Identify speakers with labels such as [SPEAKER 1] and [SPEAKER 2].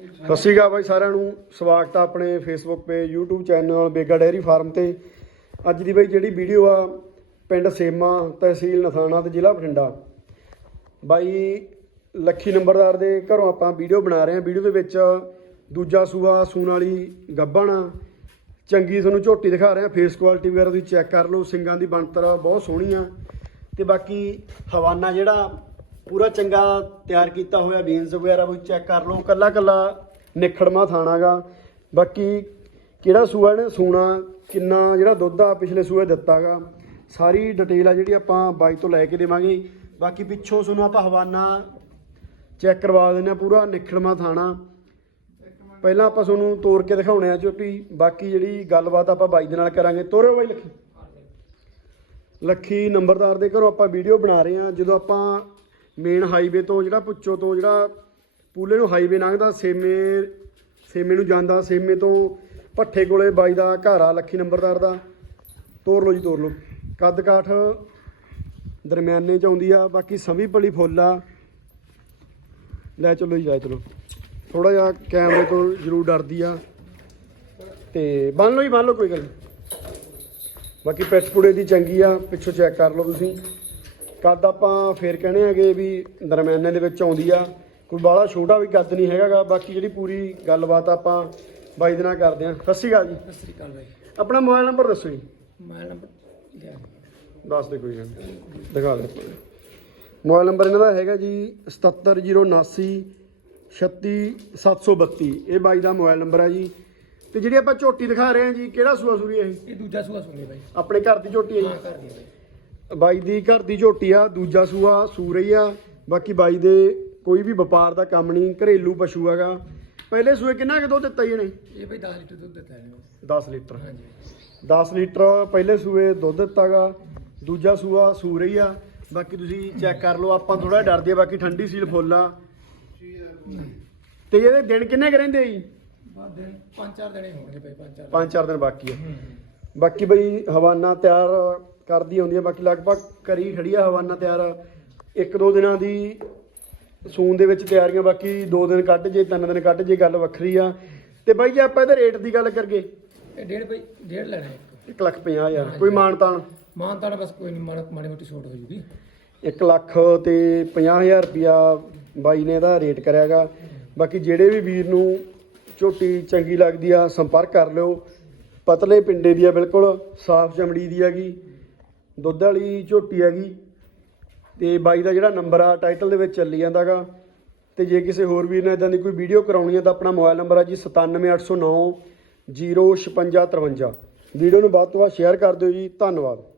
[SPEAKER 1] ਸਤਿ ਸ਼੍ਰੀ ਅਕਾਲ ਬਾਈ ਸਾਰਿਆਂ ਨੂੰ। ਸਵਾਗਤ ਆ ਆਪਣੇ Facebook page YouTube channel Bega dairy farm ਤੇ। ਅੱਜ ਦੀ ਬਾਈ ਜਿਹੜੀ ਵੀਡੀਓ ਆ, ਪਿੰਡ ਸੇਮਾ ਤਹਿਸੀਲ ਨਥਾਣਾ ਤੇ ਜ਼ਿਲ੍ਹਾ ਬਠਿੰਡਾ। ਬਾਈ ਲੱਖੀ ਨੰਬਰਦਾਰ ਦੇ ਘਰੋਂ ਆਪਾਂ ਵੀਡੀਓ ਬਣਾ ਰਹੇ ਹਾਂ। ਵੀਡੀਓ ਦੇ ਵਿੱਚ ਦੂਜਾ ਸੂਆ ਸੂਣ ਵਾਲੀ ਗੱਬਣ ਆ। ਚੰਗੀ ਤੁਹਾਨੂੰ ਝੋਟੀ ਦਿਖਾ ਰਹੇ ਹਾਂ। ਫੇਸ ਕੁਆਲਿਟੀ ਵਗੈਰਾ ਤੁਸੀਂ ਚੈੱਕ ਕਰ ਲਓ। ਸਿੰਗਾਂ ਦੀ ਬਣਤਰ ਬਹੁਤ ਸੋਹਣੀ ਆ। ਤੇ ਬਾਕੀ ਹਵਾਨਾ ਜਿਹੜਾ ਪੂਰਾ ਚੰਗਾ ਤਿਆਰ ਕੀਤਾ ਹੋਇਆ ਬੀਨਸ ਵਗੈਰਾ ਵੀ ਚੈੱਕ ਕਰ ਲਓ, ਕੱਲਾ ਕੱਲਾ ਨਿਖੜਮਾ ਥਾਣਾਗਾ ਬਾਕੀ ਕਿਹੜਾ ਸੂਆ ਨੇ? ਸੂਣਾ, ਕਿੰਨਾ, ਜਿਹੜਾ ਦੁੱਧ ਆ ਪਿਛਲੇ ਸੂਏ ਦਿੱਤਾਗਾ ਸਾਰੀ ਡਿਟੇਲ ਆ ਜਿਹੜੀ ਆਪਾਂ ਬਾਈ ਤੋਂ ਲੈ ਕੇ ਦੇਵਾਂਗੇ। ਬਾਕੀ ਪਿੱਛੋਂ ਤੁਹਾਨੂੰ ਆਪਾਂ ਹਵਾਨਾ ਚੈੱਕ ਕਰਵਾ ਦਿੰਦੇ ਆ ਪੂਰਾ ਨਿਖੜਮਾ ਥਾਣਾ। ਪਹਿਲਾਂ ਆਪਾਂ ਤੁਹਾਨੂੰ ਤੋੜ ਕੇ ਦਿਖਾਉਣੇ ਆ ਝੋਟੀ ਬਾਕੀ ਜਿਹੜੀ ਗੱਲਬਾਤ ਆਪਾਂ ਬਾਈ ਦੇ ਨਾਲ ਕਰਾਂਗੇ, ਤੋਰਿਓ ਬਾਈ ਲੱਖੀ। ਲੱਖੀ ਨੰਬਰਦਾਰ ਦੇ ਘਰੋਂ ਆਪਾਂ ਵੀਡੀਓ ਬਣਾ ਰਹੇ ਆ ਜਦੋਂ ਆਪਾਂ ਮੇਨ ਹਾਈਵੇ ਤੋਂ ਜਿਹੜਾ ਪੁੱਚੋ ਤੋਂ ਜਿਹੜਾ ਪੂਲੇ ਨੂੰ ਹਾਈਵੇ ਲੰਘਦਾ, ਸੇਮੇ ਸੇਮੇ ਨੂੰ ਜਾਂਦਾ, ਸੇਮੇ ਤੋਂ ਭੱਠੇ ਕੋਲੇ ਬਾਈ ਦਾ ਘਰ ਆ, ਲੱਖੀ ਨੰਬਰਦਾਰ ਦਾ। ਤੋਰ ਲਓ ਜੀ, ਤੋਰ ਲਓ। ਕੱਦ ਕਾਠ ਦਰਮਿਆਨੇ ਚ ਆਉਂਦੀ ਆ, ਬਾਕੀ ਸੰਭੀ ਭਲੀ ਫੁੱਲ ਆ। ਲੈ ਚਲੋ ਜੀ, ਲੈ ਚਲੋ। ਥੋੜਾ ਜਿਹਾ ਕੈਮਰੇ ਤੋਂ ਜ਼ਰੂਰ ਡਰਦੀ ਆ। ਤੇ ਬੰਨ ਲਓ ਜੀ, ਬੰਨ ਲਓ, ਕੋਈ ਗੱਲ ਨਹੀਂ ਬਾਕੀ ਪਿੱਛ ਪੁੜੇ ਦੀ ਚੰਗੀ ਆ, ਪਿੱਛੋਂ ਚੈੱਕ ਕਰ ਲਓ ਤੁਸੀਂ। ਕੱਦ ਆਪਾਂ ਫੇਰ ਕਹਿੰਦੇ ਹੈਗੇ ਵੀ ਦਰਮਿਆਨੇ ਦੇ ਵਿੱਚ ਆਉਂਦੀ ਆ। ਕੋਈ ਬਾਹਲਾ ਛੋਟਾ ਵੀ ਕੱਦ ਨਹੀਂ ਹੈਗਾਗਾ ਬਾਕੀ ਜਿਹੜੀ ਪੂਰੀ ਗੱਲਬਾਤ ਆਪਾਂ ਬਾਈ ਦੇ ਨਾਲ ਕਰਦੇ ਆ। ਸਤਿ ਸ਼੍ਰੀ ਅਕਾਲ ਜੀ।
[SPEAKER 2] ਸਤਿ ਸ੍ਰੀ ਅਕਾਲ ਬਾਈ।
[SPEAKER 1] ਆਪਣਾ ਮੋਬਾਈਲ ਨੰਬਰ ਦੱਸੋ ਜੀ।
[SPEAKER 2] ਮੋਬਾਈਲ ਨੰਬਰ
[SPEAKER 1] ਦੱਸ ਦੇ ਕੋਈ ਗੱਲ। ਦਿਖਾ ਦੇ। ਮੋਬਾਈਲ ਨੰਬਰ ਇਹਨਾਂ ਦਾ ਹੈਗਾ ਜੀ 77079 36732 ਇਹ ਬਾਈ ਦਾ ਮੋਬਾਈਲ ਨੰਬਰ ਹੈ ਜੀ। ਤੇ ਜਿਹੜੀ ਆਪਾਂ ਝੋਟੀ ਦਿਖਾ ਰਹੇ ਹਾਂ ਜੀ ਕਿਹੜਾ ਸੂਆ ਸੂਰੀ ਇਹ?
[SPEAKER 2] ਇਹ ਦੂਜਾ ਸੂਆ ਸੁਣੇ ਬਾਈ।
[SPEAKER 1] ਆਪਣੇ ਘਰ ਦੀ ਝੋਟੀ ਹੈ
[SPEAKER 2] ਹਾਂ
[SPEAKER 1] ਜੀ
[SPEAKER 2] ਕਰ ਦੀ ਬਾਈ।
[SPEAKER 1] ਬਾਈ ਦੀ ਘਰ ਦੀ ਝੋਟੀ ਆ ਦੂਜਾ ਸੂਆ ਸੂ ਰਹੀ ਆ। ਬਾਕੀ ਬਾਈ ਦੇ ਕੋਈ ਵੀ ਵਪਾਰ ਦਾ ਕੰਮ ਨਹੀਂ ਘਰੇਲੂ ਪਸ਼ੂ ਹੈਗਾ। ਪਹਿਲੇ ਸੂਏ ਕਿੰਨਾ ਕੁ ਦੁੱਧ ਦਿੱਤਾ ਜੀ ਇਹਨੇ?
[SPEAKER 2] ਇਹ ਬਾਈ 10 ਲੀਟਰ ਦੁੱਧ ਦਿੱਤਾ ਇਹਨੇ।
[SPEAKER 1] 10 ਲੀਟਰ।
[SPEAKER 2] ਹਾਂਜੀ।
[SPEAKER 1] 10 ਲੀਟਰ ਪਹਿਲੇ ਸੂਏ ਦੁੱਧ ਦਿੱਤਾਗਾ ਦੂਜਾ ਸੂਆ ਸੂ ਰਹੀ ਆ। ਬਾਕੀ ਤੁਸੀਂ ਚੈੱਕ ਕਰ ਲਓ ਆਪਾਂ ਥੋੜਾ ਡਰਦੇ ਆ ਬਾਕੀ ਠੰਡੀ ਸੀਲ ਫੁੱਲ ਆ। ਤੇ ਇਹਦੇ ਦਿਨ ਕਿੰਨੇ ਕੁ ਰਹਿੰਦੇ ਆ ਜੀ?
[SPEAKER 2] ਦਿਨ ਪੰਜ ਚਾਰ ਦਿਨੇ ਹੋਣਗੇ ਚਾਰ
[SPEAKER 1] ਪੰਜ ਚਾਰ ਦਿਨ ਬਾਕੀ ਆ। ਬਾਕੀ ਬਈ ਹਵਾਨਾ ਤਿਆਰ ਕਰਦੀ ਹੁੰਦੀ ਆ ਬਾਕੀ ਲਗਭਗ ਕਰੀ ਖੜੀ ਆ ਹਵਾਨਾ ਤਿਆਰ। ਇੱਕ ਦੋ ਦਿਨਾਂ ਦੀ ਸੂਨ ਦੇ ਵਿੱਚ ਤਿਆਰੀਆਂ ਬਾਕੀ ਦੋ ਦਿਨ ਕੱਢ ਜੇ ਤਿੰਨ ਦਿਨ ਕੱਢ ਜੇ ਗੱਲ ਵੱਖਰੀ ਆ। ਤੇ ਬਾਈ ਜੇ ਆਪਾਂ ਇਹਦੇ ਰੇਟ ਦੀ ਗੱਲ
[SPEAKER 2] ਇਹ ਡੇਢ ਬਾਈ ਡੇਢ ਲੈਣਾ ਇੱਕ।
[SPEAKER 1] 1 ਲੱਖ 50 ਹਜ਼ਾਰ ਕੋਈ ਮਾਨਤਾਨ
[SPEAKER 2] ਮਾਨ ਤਾਂ ਬਸ ਕੋਈ ਮਾੜੀ ਮੋਟੀ ਛੋਟ ਹੋ ਜੂਗੀ।
[SPEAKER 1] 1 ਲੱਖ ਤੇ 50000 ਰੁਪਿਆ ਬਾਈ ਨੇ ਇਹਦਾ ਰੇਟ ਕਰਿਆਗਾ ਬਾਕੀ ਜਿਹੜੇ ਵੀ ਵੀਰ ਨੂੰ ਝੋਟੀ ਚੰਗੀ ਲੱਗਦੀ ਆ ਸੰਪਰਕ ਕਰ ਲਿਓ। ਪਤਲੇ ਪਿੰਡੇ ਦੀ ਆ ਬਿਲਕੁਲ ਸਾਫ਼ ਚਮੜੀ ਦੀ ਹੈਗੀ। ਦੁੱਧ ਵਾਲੀ ਝੋਟੀ ਹੈਗੀ ਤੇ ਬਾਈ ਦਾ ਜਿਹੜਾ ਨੰਬਰ ਆ ਟਾਈਟਲ ਦੇ ਵਿੱਚ ਚੱਲੀ ਜਾਂਦਾਗਾ। ਤੇ ਜੇ ਕਿਸੇ ਹੋਰ ਵੀਰ ਨੇ ਇਦਾਂ ਦੀ ਕੋਈ ਵੀਡੀਓ ਕਰਾਉਣੀ ਹੈ ਤਾਂ ਆਪਣਾ ਮੋਬਾਈਲ ਨੰਬਰ ਆ ਜੀ 97809 05653 ਵੀਡੀਓ ਨੂੰ ਵੱਧ ਤੋਂ ਵੱਧ ਸ਼ੇਅਰ ਕਰ ਦਿਓ ਜੀ। ਧੰਨਵਾਦ।